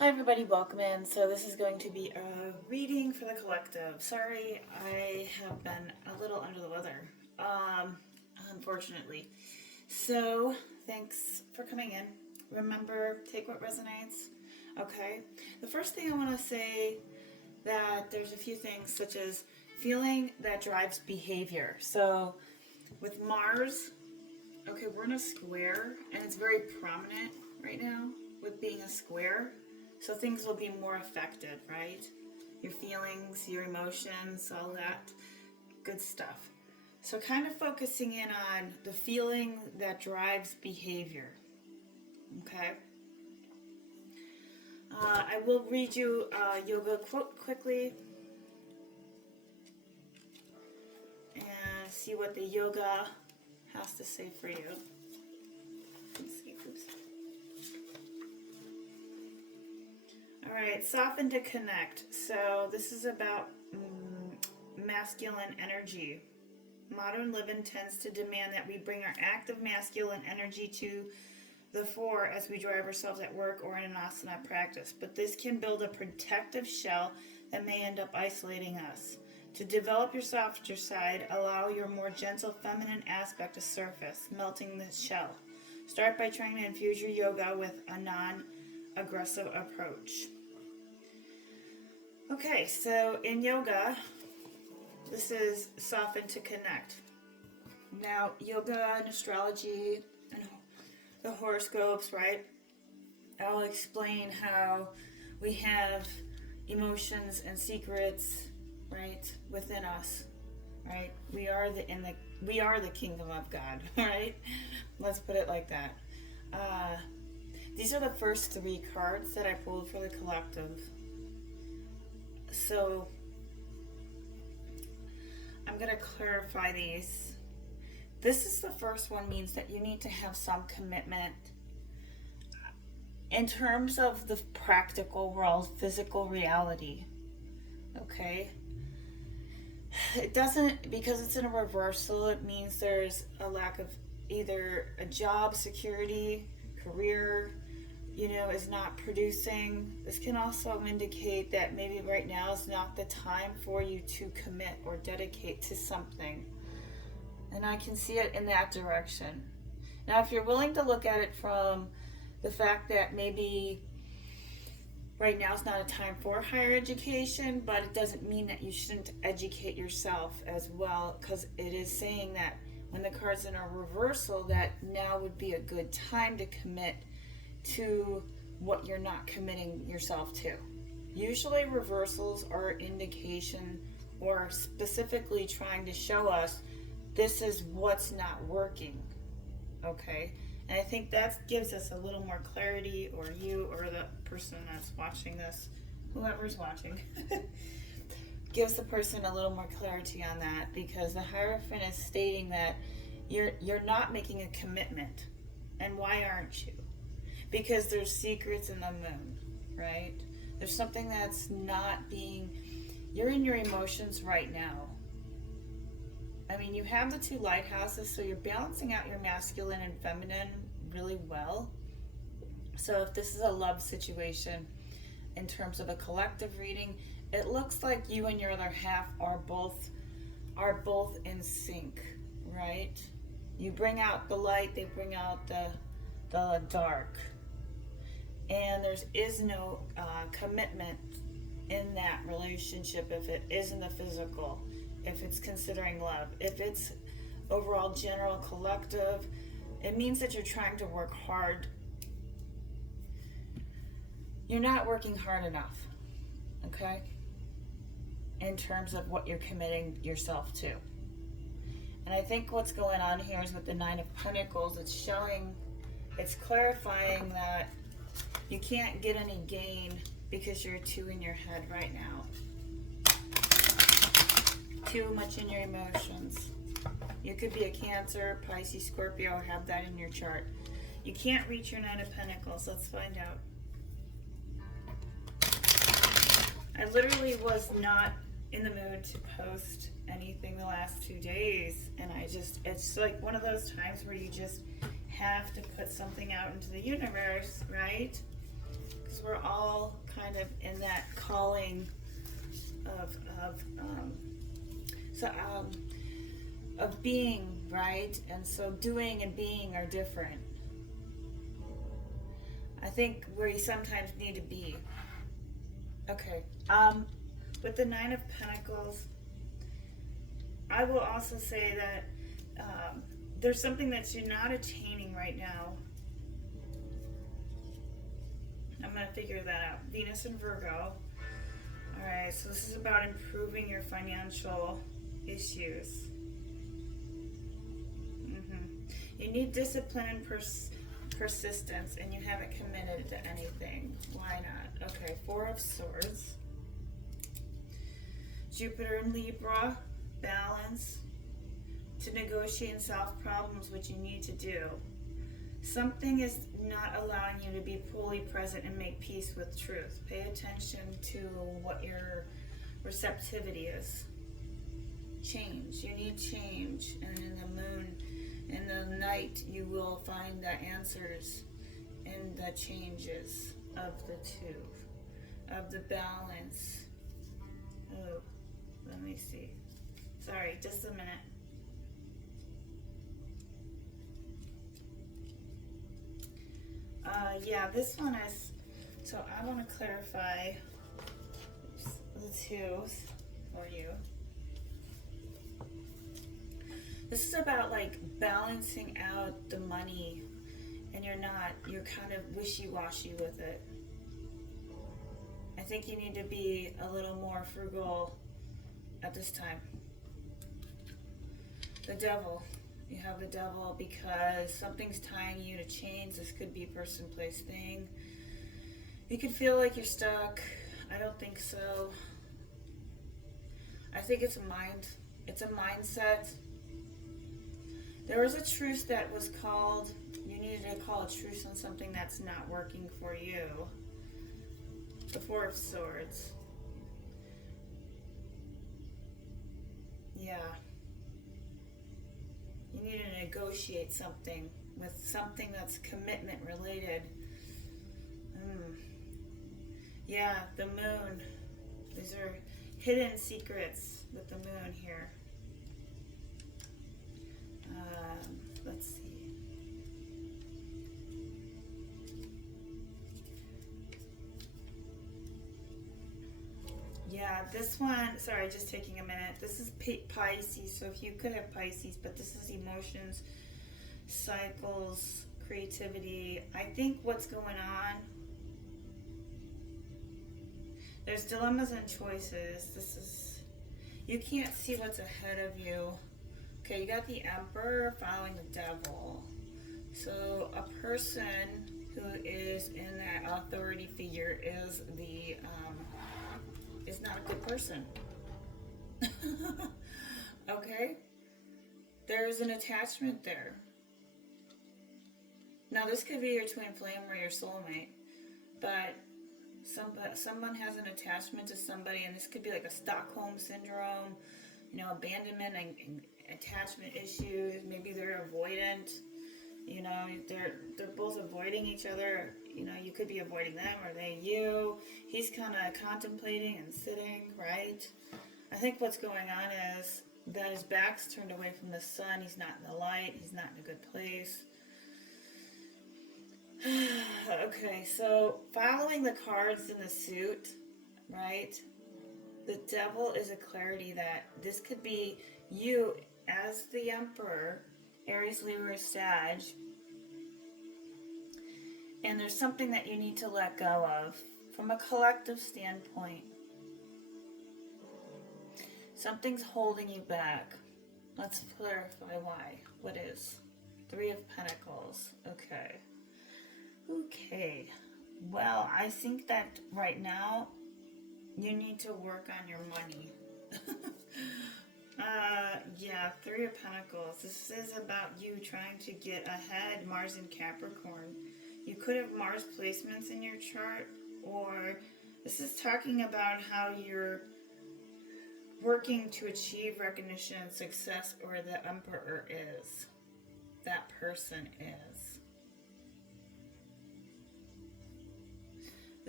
Hi everybody, welcome in. So this is going to be a reading for the collective. Sorry, I have been a little under the weather, unfortunately. So thanks for coming in. Remember, take what resonates. Okay. The first thing I want to say that there's a few things such as feeling that drives behavior. So with Mars, okay, we're in a square and it's very prominent right now with being a square. So things will be more affected, right? Your feelings, your emotions, all that good stuff. So kind of focusing in on the feeling that drives behavior. Okay? I will read you a yoga quote quickly and see what the yoga has to say for you. Let's see. Oops. All right, soften to connect. So this is about masculine energy. Modern living tends to demand that we bring our active masculine energy to the fore as we drive ourselves at work or in an asana practice. But this can build a protective shell that may end up isolating us. To develop your softer side, allow your more gentle feminine aspect to surface, melting the shell. Start by trying to infuse your yoga with a non-aggressive approach. Okay, so in yoga, this is soften to connect. Now, yoga and astrology and the horoscopes, right? I'll explain how we have emotions and secrets, right, within us, right? We are the kingdom of God, right? Let's put it like that. These are the first three cards that I pulled for the collective. So I'm going to clarify these. This is the first one, means that you need to have some commitment in terms of the practical world, physical reality. Okay? It doesn't, because it's in a reversal, it means there's a lack of either a job security, career, is not producing. This can also indicate that maybe right now is not the time for you to commit or dedicate to something. And I can see it in that direction. Now, if you're willing to look at it from the fact that maybe right now is not a time for higher education, but it doesn't mean that you shouldn't educate yourself as well, because it is saying that when the card's in a reversal, that now would be a good time to commit to what you're not committing yourself to. Usually reversals are indication or specifically trying to show us this is what's not working, okay? And I think that gives us a little more clarity, or you or the person that's watching this, whoever's watching, gives the person a little more clarity on that, because the Hierophant is stating that you're not making a commitment. And why aren't you? Because there's secrets in the moon, right? There's something that's not being, you're in your emotions right now. I mean, you have the two lighthouses, so you're balancing out your masculine and feminine really well. So if this is a love situation, in terms of a collective reading, it looks like you and your other half are both in sync, right? You bring out the light, they bring out the dark. And there is no commitment in that relationship if it is in the physical, if it's considering love. If it's overall general collective, it means that you're trying to work hard. You're not working hard enough, okay? In terms of what you're committing yourself to. And I think what's going on here is with the Nine of Pentacles, it's clarifying that you can't get any gain because you're too in your head right now. Too much in your emotions. You could be a Cancer, Pisces, Scorpio, or have that in your chart. You can't reach your Nine of Pentacles. Let's find out. I literally was not in the mood to post anything the last 2 days, and it's like one of those times where you just have to put something out into the universe, right? because we're all kind of in that calling of so of being, right? And so doing and being are different. I think where you sometimes need to be. Okay. With the Nine of Pentacles, I will also say that there's something that you're not attaining right now. I'm going to figure that out. Venus and Virgo. Alright, so this is about improving your financial issues. You need discipline and persistence, and you haven't committed to anything. Why not? Okay, Four of Swords. Jupiter in Libra. Balance. To negotiate and solve problems, which you need to do. Something is not allowing you to be fully present and make peace with truth. Pay attention to what your receptivity is. Change. You need change. And in the moon, in the night, you will find the answers in the changes of the two, of the balance. Oh, let me see. Sorry, just a minute. Yeah, this one is, so I want to clarify the twos for you. This is about like balancing out the money, and you're kind of wishy-washy with it. I think you need to be a little more frugal at this time. The Devil. You have the Devil because something's tying you to chains. This could be person, place, thing. You could feel like you're stuck. I don't think so. I think it's a mind. It's a mindset. There was a truce that was called. You needed to call a truce on something that's not working for you. The Four of Swords. Yeah. You need to negotiate something with something that's commitment related. Yeah, the moon. These are hidden secrets with the moon here. Let's see. Yeah, this one, sorry, just taking a minute. This is Pisces, so if you could have Pisces, but this is emotions, cycles, creativity. I think what's going on, there's dilemmas and choices. This is, you can't see what's ahead of you. Okay, you got the Emperor following the Devil. So a person who is in that authority figure is the is not a good person. Okay? There's an attachment there. Now this could be your twin flame or your soulmate, but someone has an attachment to somebody, and this could be like a Stockholm syndrome, abandonment and attachment issues. Maybe they're avoidant. They're both avoiding each other. You could be avoiding them or they you. He's kind of contemplating and sitting, right? I think what's going on is that his back's turned away from the sun. He's not in the light. He's not in a good place. Okay, so following the cards in the suit, right? The Devil is a clarity that this could be you as the Emperor, Aries, Libra, Sag, and there's something that you need to let go of from a collective standpoint. Something's holding you back. Let's clarify why. What is? Three of Pentacles. Okay. Well, I think that right now you need to work on your money. Yeah, Three of Pentacles. This is about you trying to get ahead. Mars in Capricorn. You could have Mars placements in your chart, or this is talking about how you're working to achieve recognition and success, or the Emperor is. That person is.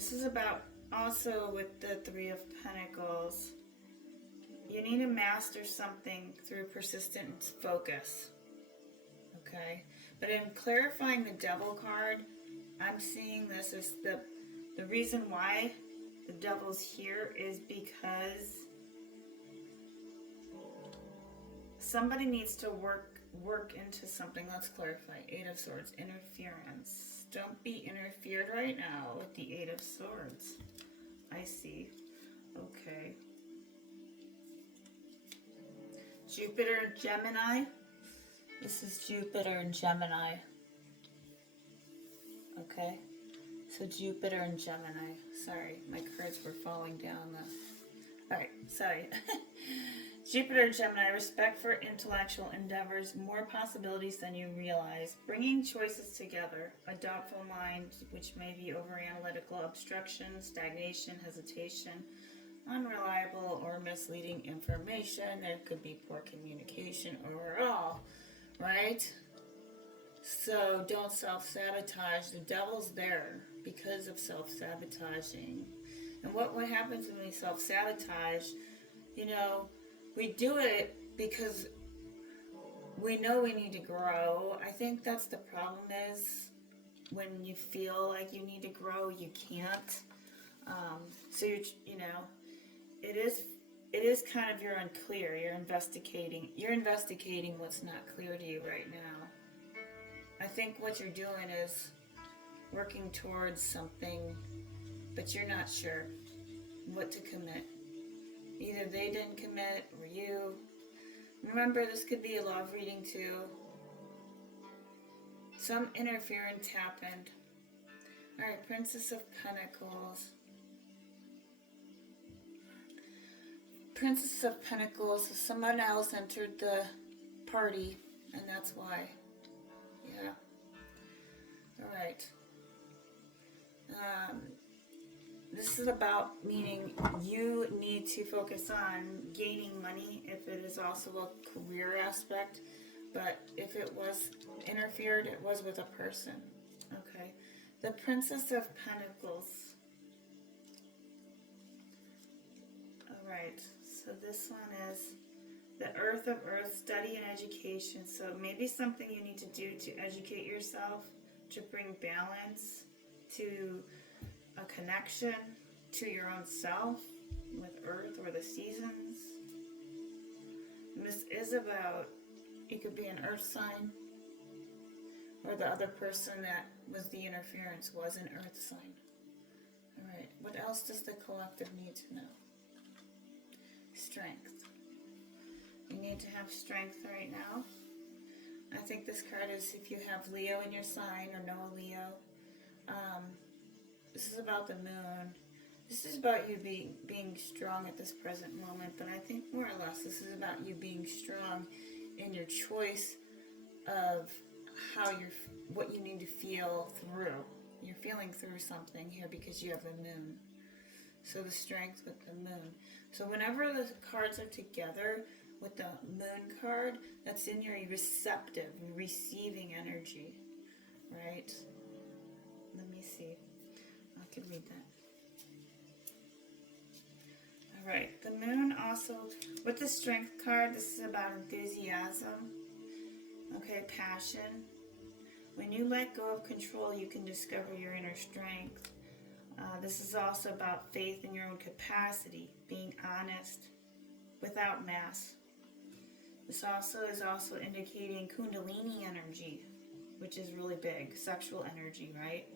This is about also with the Three of Pentacles. You need to master something through persistent focus. Okay? But in clarifying the Devil card, I'm seeing this as the reason why the Devil's here is because somebody needs to work into something. Let's clarify. Eight of Swords. Interference. Don't be interfered right now with the Eight of Swords. I see. Okay. Jupiter and Gemini. This is Jupiter and Gemini. Okay. So Jupiter and Gemini. Sorry, my cards were falling down. Alright, sorry. Jupiter and Gemini, respect for intellectual endeavors, more possibilities than you realize, bringing choices together, a doubtful mind, which may be over-analytical, obstruction, stagnation, hesitation, unreliable or misleading information. There could be poor communication overall, right? So don't self-sabotage. The Devil's there because of self-sabotaging. And what happens when we self-sabotage, you know, we do it because we know we need to grow. I think that's the problem is when you feel like you need to grow, you can't. So you know, it is kind of, you're unclear. You're investigating what's not clear to you right now. I think what you're doing is working towards something, but you're not sure what to commit. Either they didn't commit or you. Remember, this could be a love reading too. Some interference happened. Alright, Princess of Pentacles. Princess of Pentacles, someone else entered the party, and that's why. Yeah. Alright. This is about meaning you need to focus on gaining money if it is also a career aspect. But if it was interfered, it was with a person. Okay. The Princess of Pentacles. Alright. So this one is the Earth of Earth, study and education. So maybe something you need to do to educate yourself, to bring balance, to a connection to your own self with Earth or the seasons. And this is about, it could be an Earth sign, or the other person that was the interference was an Earth sign. Alright, what else does the collective need to know? Strength. You need to have strength right now. I think this card is if you have Leo in your sign or no Leo. This is about the moon. This is about you being strong at this present moment, but I think more or less this is about you being strong in your choice of what you need to feel through. You're feeling through something here because you have the moon. So the strength with the moon. So whenever the cards are together with the moon card, that's in your receptive, receiving energy, right? Let me see. I can read that. All right. The moon also, with the strength card, this is about enthusiasm. Okay, passion. When you let go of control, you can discover your inner strength. This is also about faith in your own capacity, being honest, without mask. This is also indicating Kundalini energy, which is really big, sexual energy, right?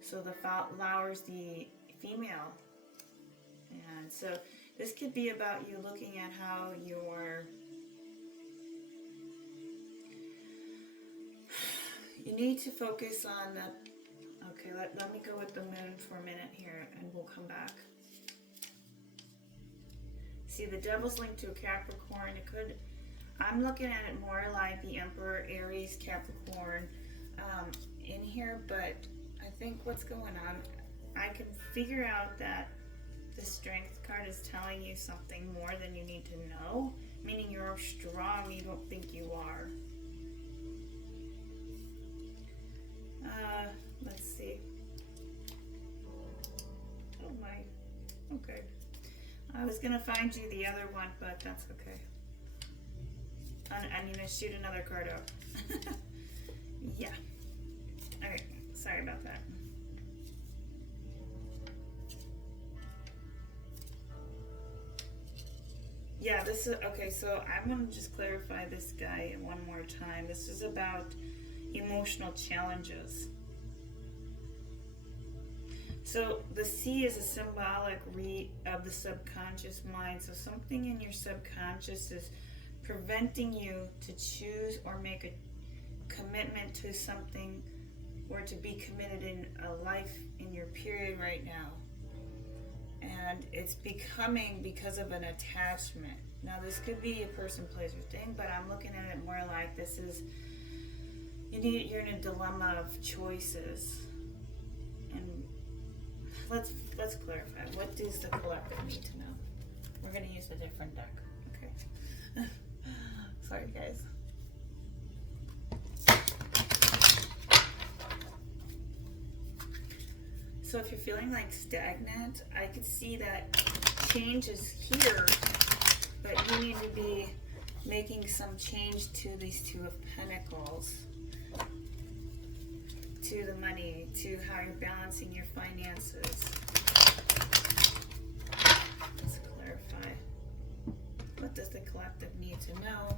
So the flowers, the female. And so this could be about you looking at how you need to focus on the, okay, let me go with the moon for a minute here and we'll come back. See, the Devil's linked to a Capricorn. I'm looking at it more like the Emperor, Aries, Capricorn in here, but I think what's going on, I can figure out that the Strength card is telling you something more than you need to know, meaning you're strong, you don't think you are. Let's see. Okay. I was gonna find you the other one, but that's okay. I'm gonna shoot another card out. Yeah. Alright, sorry about that. Yeah, this is okay. So I'm gonna just clarify this guy one more time. This is about emotional challenges. So the C is a symbolic of the subconscious mind. So something in your subconscious is preventing you to choose or make a commitment to something, or to be committed in a life in your period right now. And it's becoming because of an attachment. Now this could be a person, place, or thing, but I'm looking at it more like this is, you're in a dilemma of choices. And let's clarify. What does the collective need to know? We're gonna use a different deck. Okay. Sorry guys. So if you're feeling like stagnant, I could see that change is here, but you need to be making some change to these Two of Pentacles, to the money, to how you're balancing your finances. Let's clarify. What does the collective need to know?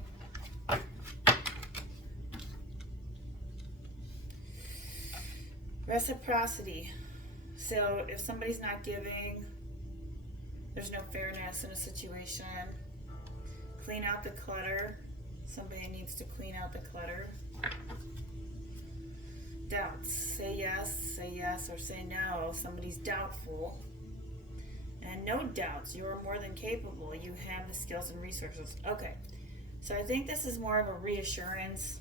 Reciprocity. So if somebody's not giving, there's no fairness in a situation. Clean out the clutter. Somebody needs to clean out the clutter. Doubts. Say yes, or say no. Somebody's doubtful. And no doubts. You are more than capable. You have the skills and resources. Okay. So I think this is more of a reassurance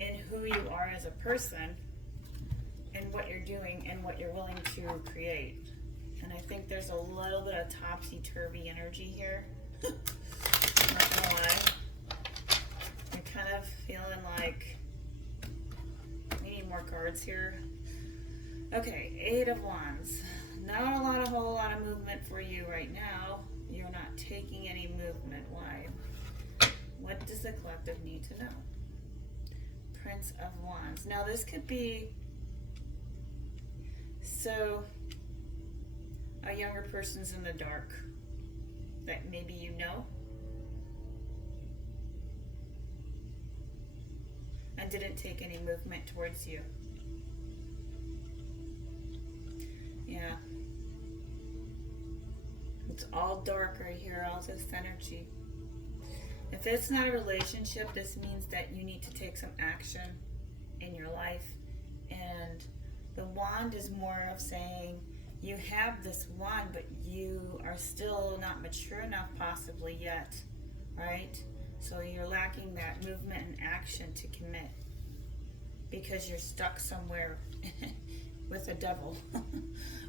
in who you are as a person, and what you're doing, and what you're willing to create. And I think there's a little bit of topsy-turvy energy here. Not gonna lie. You're kind of feeling like we need more cards here. Okay, Eight of Wands. Not a whole lot of movement for you right now. You're not taking any movement. Why? What does the collective need to know? Prince of Wands. Now this could be, so a younger person's in the dark that maybe you know, and didn't take any movement towards you. Yeah. It's all dark right here, all this energy. If it's not a relationship, this means that you need to take some action in your life. And the wand is more of saying you have this wand, but you are still not mature enough possibly yet, right? So you're lacking that movement and action to commit because you're stuck somewhere with a devil,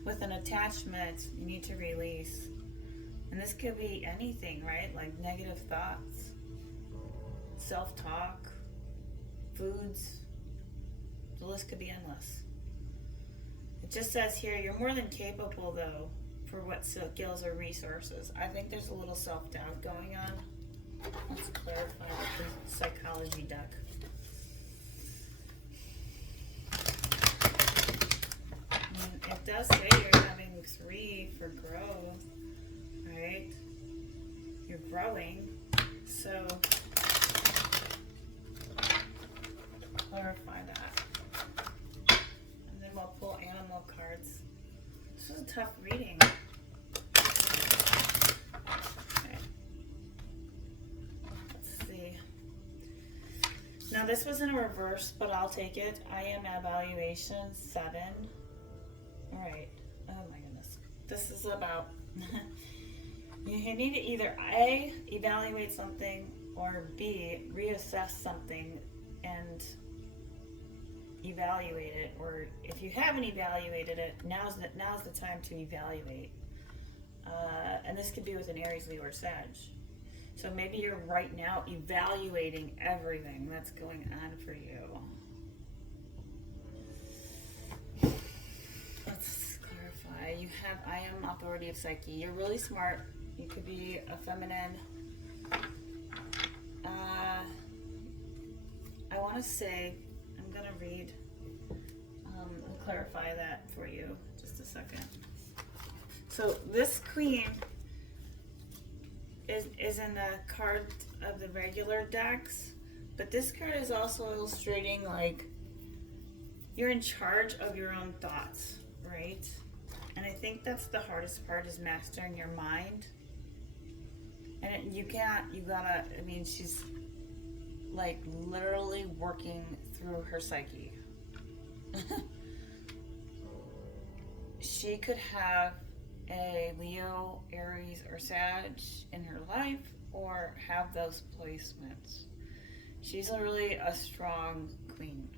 with an attachment you need to release. And this could be anything, right? Like negative thoughts, self-talk, foods. The list could be endless. It just says here, you're more than capable though for what skills or resources. I think there's a little self-doubt going on. Let's clarify with the psychology deck. It does say you're having 3 for growth, right? You're growing, so clarify that. And then we'll pull animal cards. This is a tough reading. Okay. Let's see. Now this was in reverse, but I'll take it. I am evaluation 7. All right. Oh my goodness. This is about you need to either A, evaluate something, or B, reassess something and evaluate it. Or if you haven't evaluated it, now's the time to evaluate. And this could be with an Aries, Leo, or Sag. So maybe you're right now evaluating everything that's going on for you. Let's clarify. You have have I am authority of psyche. You're really smart. You could be a feminine. I want to say, I'm going to read and clarify that for you. Just a second. So this queen is in the card of the regular decks, but this card is also illustrating like you're in charge of your own thoughts, right? And I think that's the hardest part, is mastering your mind. And you gotta, I mean, she's like literally working through her psyche. She could have a Leo, Aries, or Sag in her life, or have those placements. She's really a strong queen.